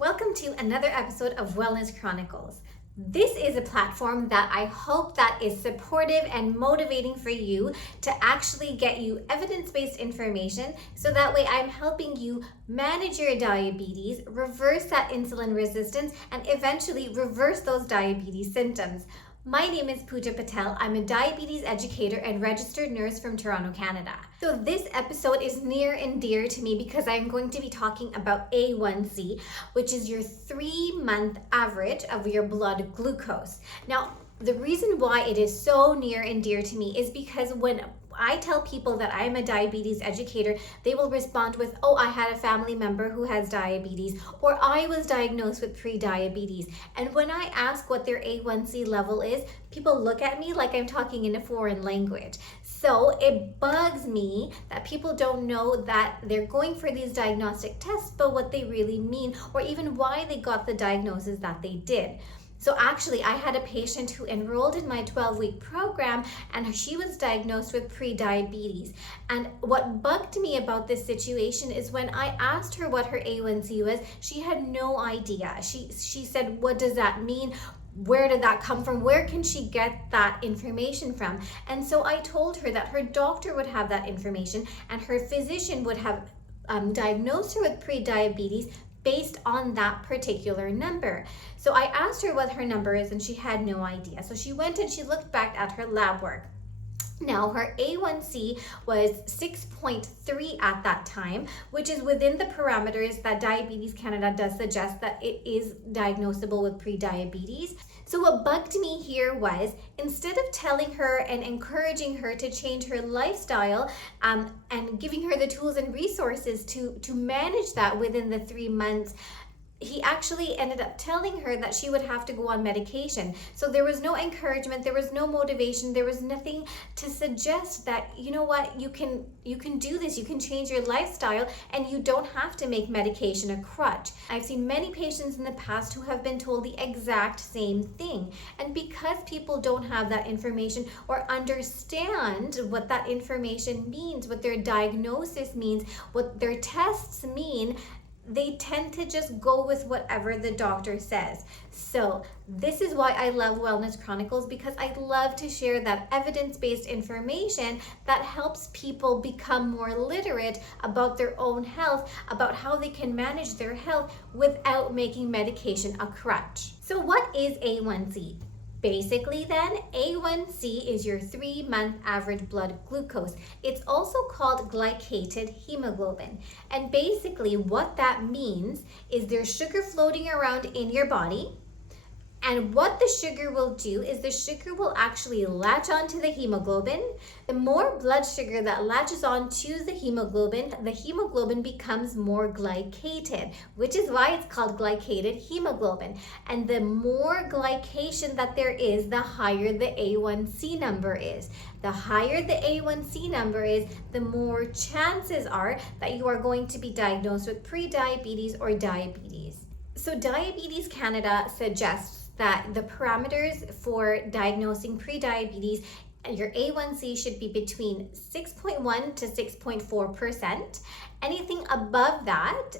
Welcome to another episode of Wellness Chronicles. This is a platform that I hope that is supportive and motivating for you to actually get you evidence-based information so that way I'm helping you manage your diabetes, reverse that insulin resistance, and eventually reverse those diabetes symptoms. My name is Pooja Patel. I'm a diabetes educator and registered nurse from Toronto, Canada. So this episode is near and dear to me because I'm going to be talking about A1C, which is your 3-month average of your blood glucose. Now, the reason why it is so near and dear to me is because when I tell people that I'm a diabetes educator, they will respond with, oh, I had a family member who has diabetes, or I was diagnosed with pre-diabetes. And when I ask what their A1C level is, people look at me like I'm talking in a foreign language. So it bugs me that people don't know that they're going for these diagnostic tests, but what they really mean, or even why they got the diagnosis that they did. So actually, I had a patient who enrolled in my 12-week program and she was diagnosed with pre-diabetes. And what bugged me about this situation is when I asked her what her A1C was, she had no idea. She said, what does that mean? Where did that come from? Where can she get that information from? And so I told her that her doctor would have that information and her physician would have diagnosed her with pre-diabetes based on that particular number. So I asked her what her number is and she had no idea. So she went and she looked back at her lab work. Now her A1C was 6.3 at that time, which is within the parameters that Diabetes Canada does suggest that it is diagnosable with pre-diabetes. So what bugged me here was, instead of telling her and encouraging her to change her lifestyle and giving her the tools and resources to manage that within the 3 months, he actually ended up telling her that she would have to go on medication. So there was no encouragement, there was no motivation, there was nothing to suggest that, you know what, you can do this, you can change your lifestyle and you don't have to make medication a crutch. I've seen many patients in the past who have been told the exact same thing. And because people don't have that information or understand what that information means, what their diagnosis means, what their tests mean, they tend to just go with whatever the doctor says. So this is why I love Wellness Chronicles, because I love to share that evidence-based information that helps people become more literate about their own health, about how they can manage their health without making medication a crutch. So what is A1C? Basically then, A1C is your 3-month average blood glucose. It's also called glycated hemoglobin. And basically what that means is there's sugar floating around in your body. And what the sugar will do is the sugar will actually latch onto the hemoglobin. The more blood sugar that latches onto the hemoglobin becomes more glycated, which is why it's called glycated hemoglobin. And the more glycation that there is, the higher the A1C number is. The higher the A1C number is, the more chances are that you are going to be diagnosed with pre-diabetes or diabetes. So Diabetes Canada suggests that the parameters for diagnosing pre-diabetes, your A1C should be between 6.1 to 6.4%. Anything above that,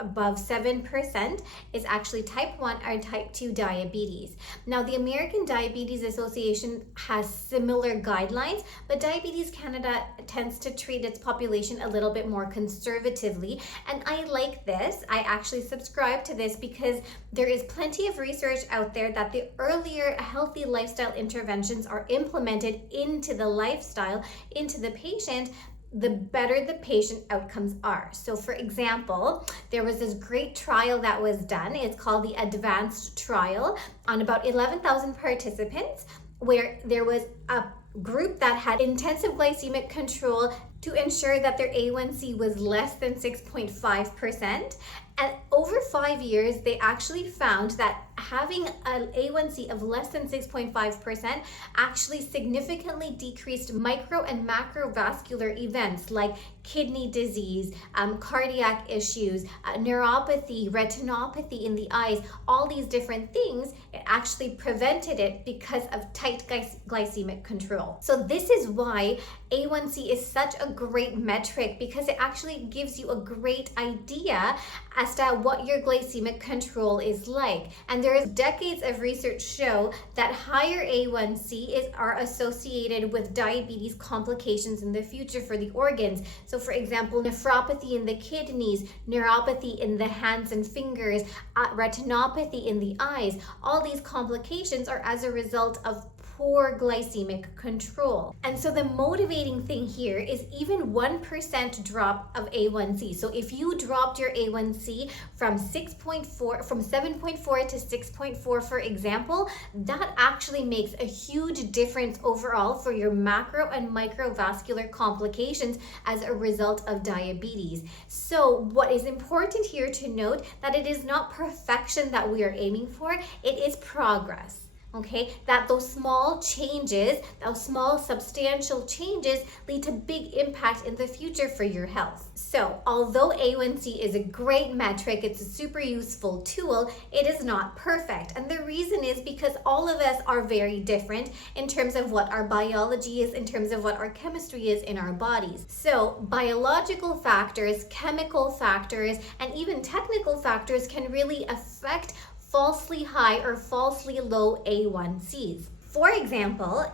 above 7%, is actually type 1 or type 2 diabetes. Now, the American Diabetes Association has similar guidelines, but Diabetes Canada tends to treat its population a little bit more conservatively. And I like this. I actually subscribe to this because there is plenty of research out there that the earlier healthy lifestyle interventions are implemented into the lifestyle, into the patient, the better the patient outcomes are. So for example, there was this great trial that was done. It's called the advanced trial on about 11,000 participants, where there was a group that had intensive glycemic control to ensure that their A1C was less than 6.5%. And over 5 years, they actually found that having an A1C of less than 6.5% actually significantly decreased micro and macrovascular events like kidney disease, cardiac issues, neuropathy, retinopathy in the eyes, all these different things. It actually prevented it because of tight glycemic control. So this is why A1C is such a great metric, because it actually gives you a great idea as as to what your glycemic control is like. And there is decades of research show that higher A1C are associated with diabetes complications in the future for the organs. So for example, nephropathy in the kidneys, neuropathy in the hands and fingers, retinopathy in the eyes. All these complications are as a result of poor glycemic control. And so the motivating thing here is even 1% drop of A1C. So if you dropped your A1C from 7.4 to 6.4, for example, that actually makes a huge difference overall for your macro and microvascular complications as a result of diabetes. So what is important here to note that it is not perfection that we are aiming for, it is progress. Okay, that those small changes, those small substantial changes lead to big impact in the future for your health. So although A1C is a great metric, it's a super useful tool, it is not perfect. And the reason is because all of us are very different in terms of what our biology is, in terms of what our chemistry is in our bodies. So biological factors, chemical factors, and even technical factors can really affect falsely high or falsely low A1Cs. For example,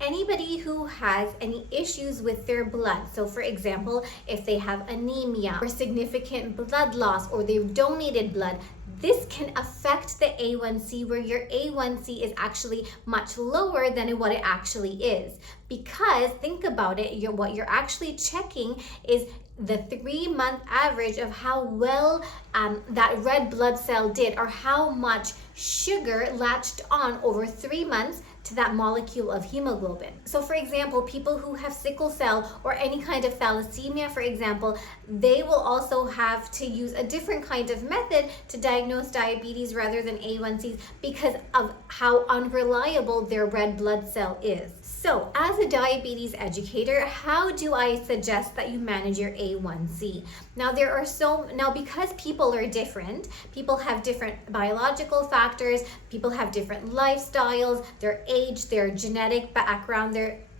anybody who has any issues with their blood, so for example, if they have anemia or significant blood loss or they've donated blood, this can affect the A1C where your A1C is actually much lower than what it actually is. Because think about it, what you're actually checking is the 3-month average of how well that red blood cell did, or how much sugar latched on over 3 months to that molecule of hemoglobin. So for example, people who have sickle cell or any kind of thalassemia, for example, they will also have to use a different kind of method to diagnose diabetes rather than A1Cs because of how unreliable their red blood cell is. So as a diabetes educator, how do I suggest that you manage your A1C? Now because people are different, people have different biological factors, people have different lifestyles, their age, their genetic background,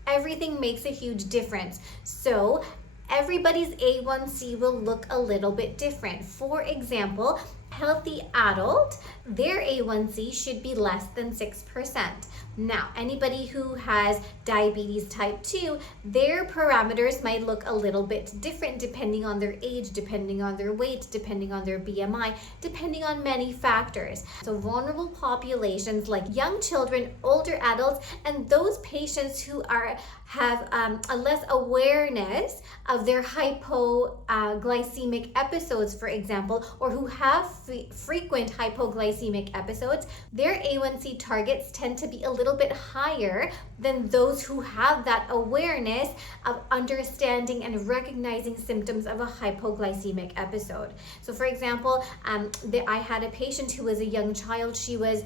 everything makes a huge difference. So everybody's A1C will look a little bit different. For example, healthy adult, their A1C should be less than 6%. Now, anybody who has diabetes type 2, their parameters might look a little bit different depending on their age, depending on their weight, depending on their BMI, depending on many factors. So vulnerable populations like young children, older adults, and those patients who have a less awareness of their hypoglycemic episodes, for example, or who have frequent hypoglycemic episodes, their A1C targets tend to be a little bit higher than those who have that awareness of understanding and recognizing symptoms of a hypoglycemic episode. So for example, I had a patient who was a young child. She was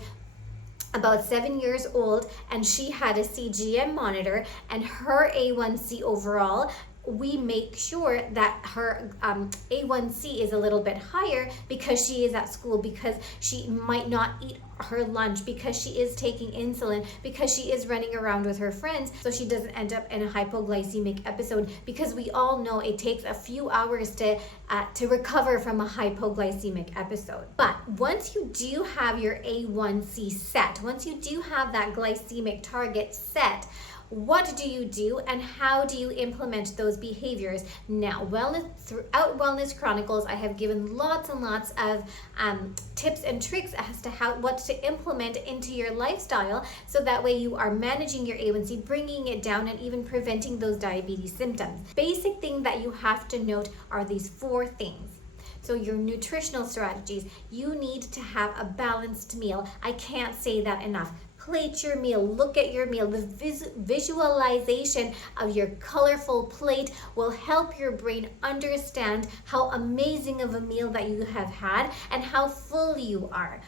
about 7 years old and she had a CGM monitor, and her A1C overall, we make sure that her A1C is a little bit higher because she is at school, because she might not eat her lunch, because she is taking insulin, because she is running around with her friends, so she doesn't end up in a hypoglycemic episode, because we all know it takes a few hours to recover from a hypoglycemic episode. But once you do have your A1C set, once you do have that glycemic target set, what do you do and how do you implement those behaviors? Now, throughout Wellness Chronicles, I have given lots and lots of tips and tricks as to what to implement into your lifestyle, so that way you are managing your A1C, bringing it down, and even preventing those diabetes symptoms. Basic thing that you have to note are these 4 things. So your nutritional strategies, you need to have a balanced meal. I can't say that enough. Plate your meal, look at your meal. The visualization of your colorful plate will help your brain understand how amazing of a meal that you have had and how full you are.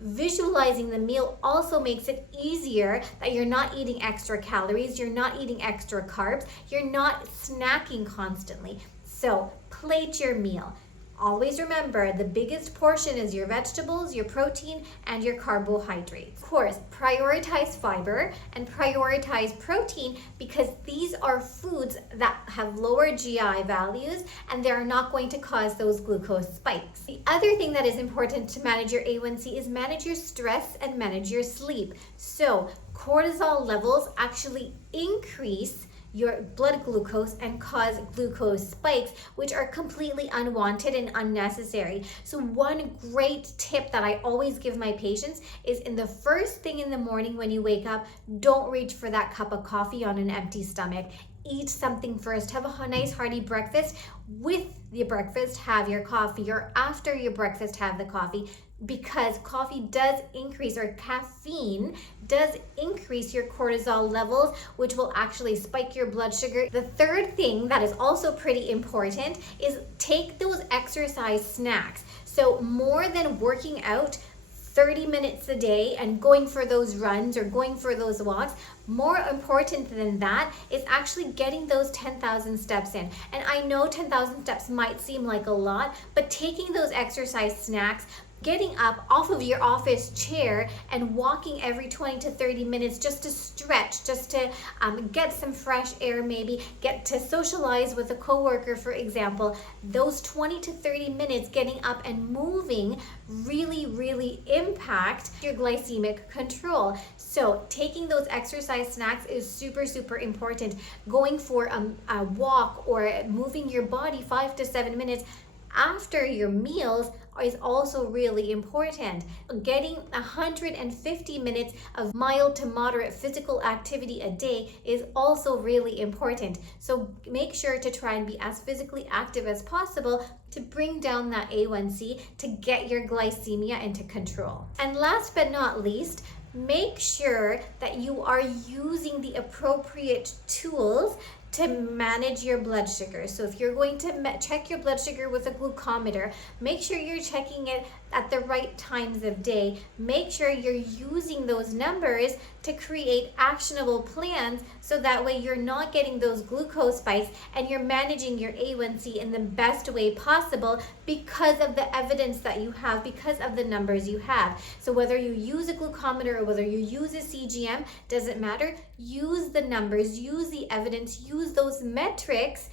Visualizing the meal also makes it easier that you're not eating extra calories, you're not eating extra carbs, you're not snacking constantly. So plate your meal. Always remember, the biggest portion is your vegetables, your protein, and your carbohydrates. Of course, prioritize fiber and prioritize protein because these are foods that have lower GI values and they're not going to cause those glucose spikes. The other thing that is important to manage your A1C is manage your stress and manage your sleep. So cortisol levels actually increase your blood glucose and cause glucose spikes, which are completely unwanted and unnecessary. So one great tip that I always give my patients is in the first thing in the morning when you wake up, don't reach for that cup of coffee on an empty stomach. Eat something first. Have a nice hearty breakfast. With your breakfast, have your coffee, or after your breakfast, have the coffee, because coffee does increase, or caffeine does increase your cortisol levels, which will actually spike your blood sugar. The third thing that is also pretty important is take those exercise snacks. So more than working out 30 minutes a day and going for those runs or going for those walks, more important than that is actually getting those 10,000 steps in. And I know 10,000 steps might seem like a lot, but taking those exercise snacks, getting up off of your office chair and walking every 20 to 30 minutes just to stretch, just to get some fresh air, maybe get to socialize with a coworker, for example. Those 20 to 30 minutes getting up and moving really impact your glycemic control. So taking those exercise snacks is super important. Going for a walk or moving your body 5 to 7 minutes after your meals is also really important. Getting 150 minutes of mild to moderate physical activity a day is also really important. So make sure to try and be as physically active as possible to bring down that A1C, to get your glycemia into control. And last but not least, make sure that you are using the appropriate tools to manage your blood sugar. So if you're going to check your blood sugar with a glucometer, make sure you're checking it at the right times of day. Make sure you're using those numbers to create actionable plans so that way you're not getting those glucose spikes and you're managing your A1C in the best way possible because of the evidence that you have, because of the numbers you have. So whether you use a glucometer or whether you use a CGM, doesn't matter. Use the numbers, use the evidence, use those metrics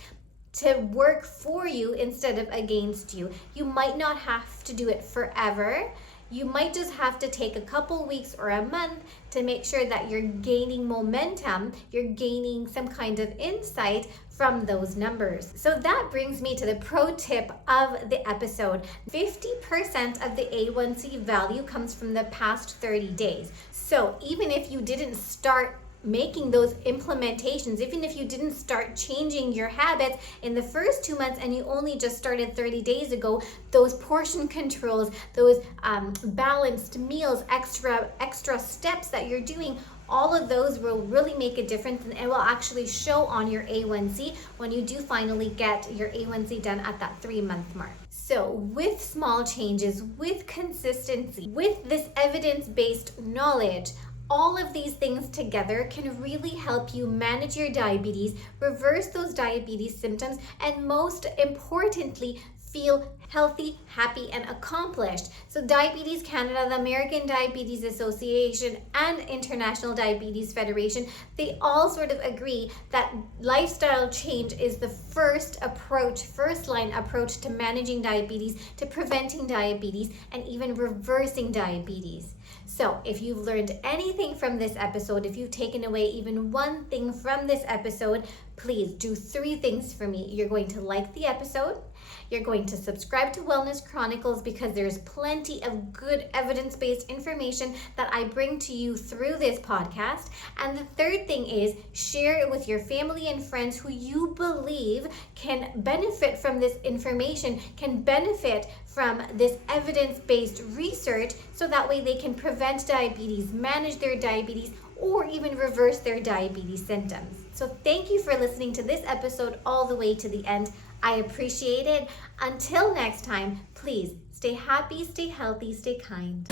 to work for you instead of against you. You might not have to do it forever. You might just have to take a couple weeks or a month to make sure that you're gaining momentum, you're gaining some kind of insight from those numbers. So that brings me to the pro tip of the episode. 50% of the A1C value comes from the past 30 days. So even if you didn't start making those implementations, even if you didn't start changing your habits in the first 2 months and you only just started 30 days ago, those portion controls, those balanced meals, extra steps that you're doing, all of those will really make a difference, and it will actually show on your A1C when you do finally get your A1C done at that 3-month mark. So with small changes, with consistency, with this evidence-based knowledge, all of these things together can really help you manage your diabetes, reverse those diabetes symptoms, and most importantly, feel healthy, happy, and accomplished. So Diabetes Canada, the American Diabetes Association, and International Diabetes Federation, they all sort of agree that lifestyle change is the first line approach to managing diabetes, to preventing diabetes, and even reversing diabetes. So if you've learned anything from this episode, if you've taken away even one thing from this episode, please do 3 things for me. You're going to like the episode. You're going to subscribe to Wellness Chronicles because there's plenty of good evidence-based information that I bring to you through this podcast. And the third thing is share it with your family and friends who you believe can benefit from this information, can benefit from this evidence-based research, so that way they can prevent diabetes, manage their diabetes, or even reverse their diabetes symptoms. So thank you for listening to this episode all the way to the end. I appreciate it. Until next time, please stay happy, stay healthy, stay kind.